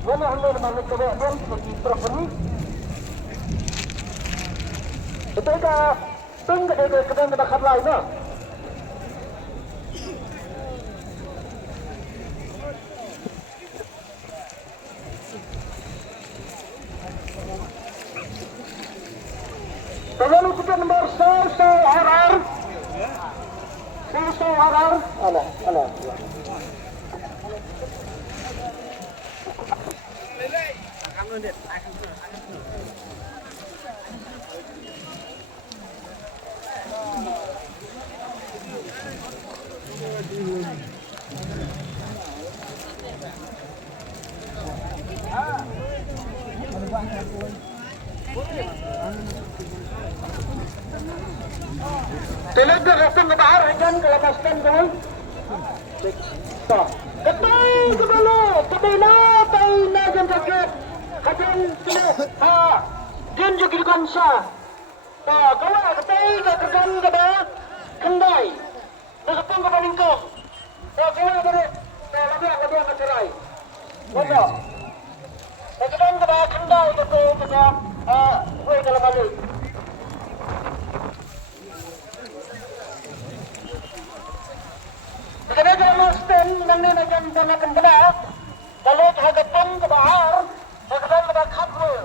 Wala hanggang naman nagkabayan sa properly. Ito ka, tung ka na nakablay na. Tagalog ko number 6 sa RR. 6 sa RR. Ala. Tilag na rasong nabahar hanggang kalabaskan doon. Katay kabalo, kabila tay na dyan sakit. Hanggang sila, dyan dyan gilukan siya. Kawa, katay kakagan ka ba? Kanday. Nasapang ka ba ningko? Kawa ba rin? Labihan ka saray. Wala. Kakagan ka ba? Kanday ka ba? Huwag ka lamalik. Kadang masten nang ninajan dana kembala, kalau hadapan ke bahar, hadapan ke kabul.